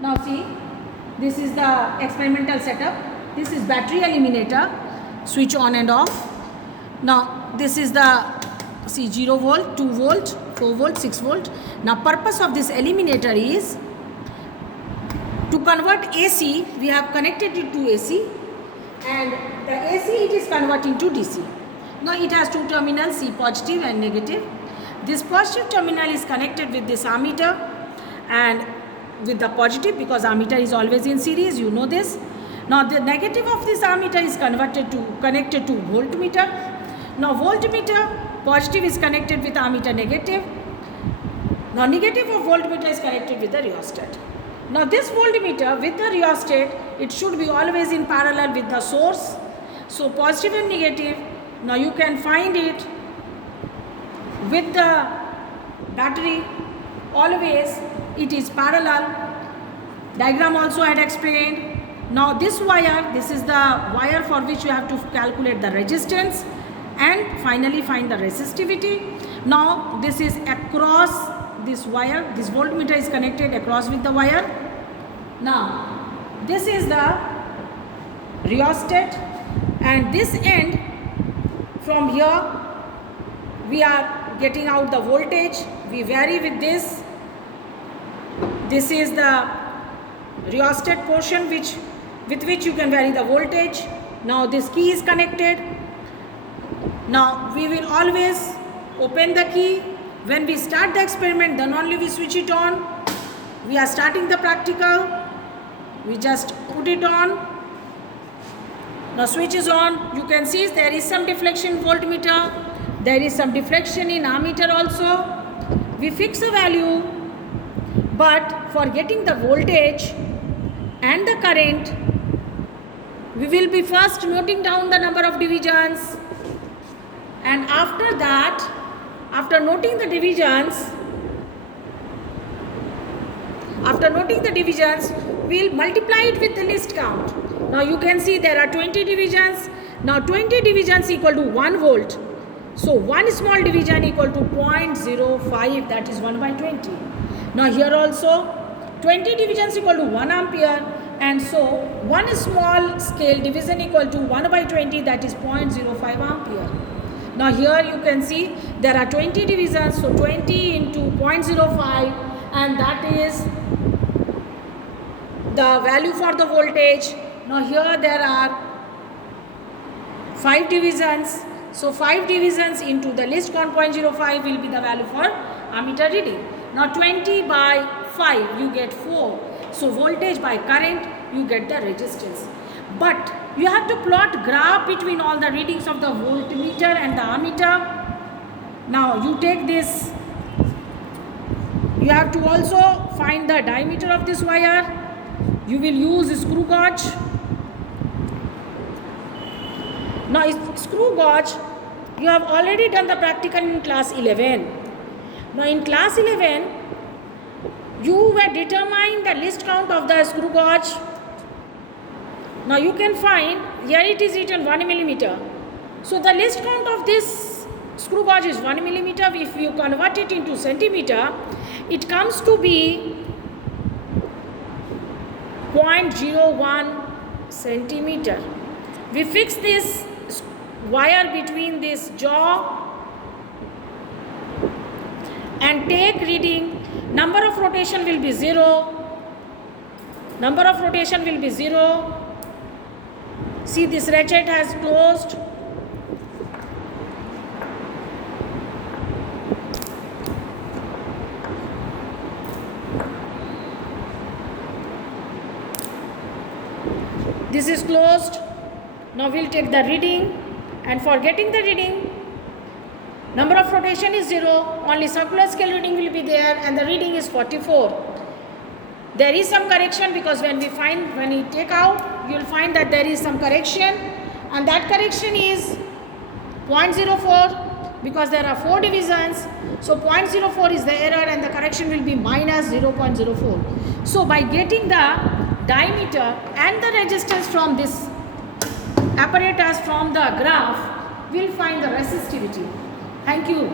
Now see, this is the experimental setup. This is battery eliminator, switch on and off. Now this is the, see, 0 volt, 2 volt, 4 volt, 6 volt. Now purpose of this eliminator is to convert AC. We have connected it to AC, and the AC it is converting to DC. Now it has two terminals, C positive and negative. This positive terminal is connected with this ammeter and with the positive, because ammeter is always in series, you know this. Now the negative of this ammeter is connected to voltmeter. Now voltmeter positive is connected with ammeter negative. Now negative of voltmeter is connected with the rheostat. Now this voltmeter with the rheostat, it should be always in parallel with the source. So positive and negative, now you can find it with the battery, always it is parallel. Diagram also I had explained. Now this wire, this is the wire for which you have to calculate the resistance and finally find the resistivity. Now this is across this wire, this voltmeter is connected across with the wire. Now this is the rheostat, and this end, from here we are getting out the voltage. We vary with this. This is the rheostat portion with which you can vary the voltage. Now this key is connected. Now we will always open the key. When we start the experiment, then only we switch it on. We are starting the practical. We just put it on. Now switch is on. You can see there is some deflection in voltmeter. There is some deflection in ammeter also. We fix a value, but for getting the voltage and the current, we will be first noting down the number of divisions, and after that, after noting the divisions, we'll multiply it with the list count. Now you can see there are 20 divisions. Now 20 divisions equal to 1 volt. So one small division equal to 0.05, that is 1 by 20. Now here also 20 divisions equal to 1 ampere, and so one small scale division equal to 1 by 20, that is 0.05 ampere. Now here you can see there are 20 divisions, so 20 into 0.05, and that is the value for the voltage. Now here there are 5 divisions, so 5 divisions into the list count 0.05 will be the value for ammeter reading. Now 20 by 5 you get 4, so voltage by current you get the resistance. But you have to plot graph between all the readings of the voltmeter and the ammeter. Now you take this, you have to also find the diameter of this wire. You will use screw gauge. Now screw gauge, you have already done the practical in class 11. Now in class 11, you were determining the list count of the screw gauge. Now you can find, here it is written 1 millimeter. So the list count of this screw gauge is 1 millimeter. If you convert it into centimeter, it comes to be 0.01 centimeter. We fix this wire between this jaw and take reading. Number of rotation will be 0. Number of rotation will be 0. See, this ratchet has closed. This is closed. Now we'll take the reading, and for getting the reading, number of rotation is 0, only circular scale reading will be there, and the reading is 44. There is some correction, because when we take out, you will find that there is some correction, and that correction is 0.04, because there are 4 divisions. So 0.04 is the error, and the correction will be minus 0.04. So by getting the diameter and the resistance from this apparatus from the graph, we will find the resistivity. Thank you.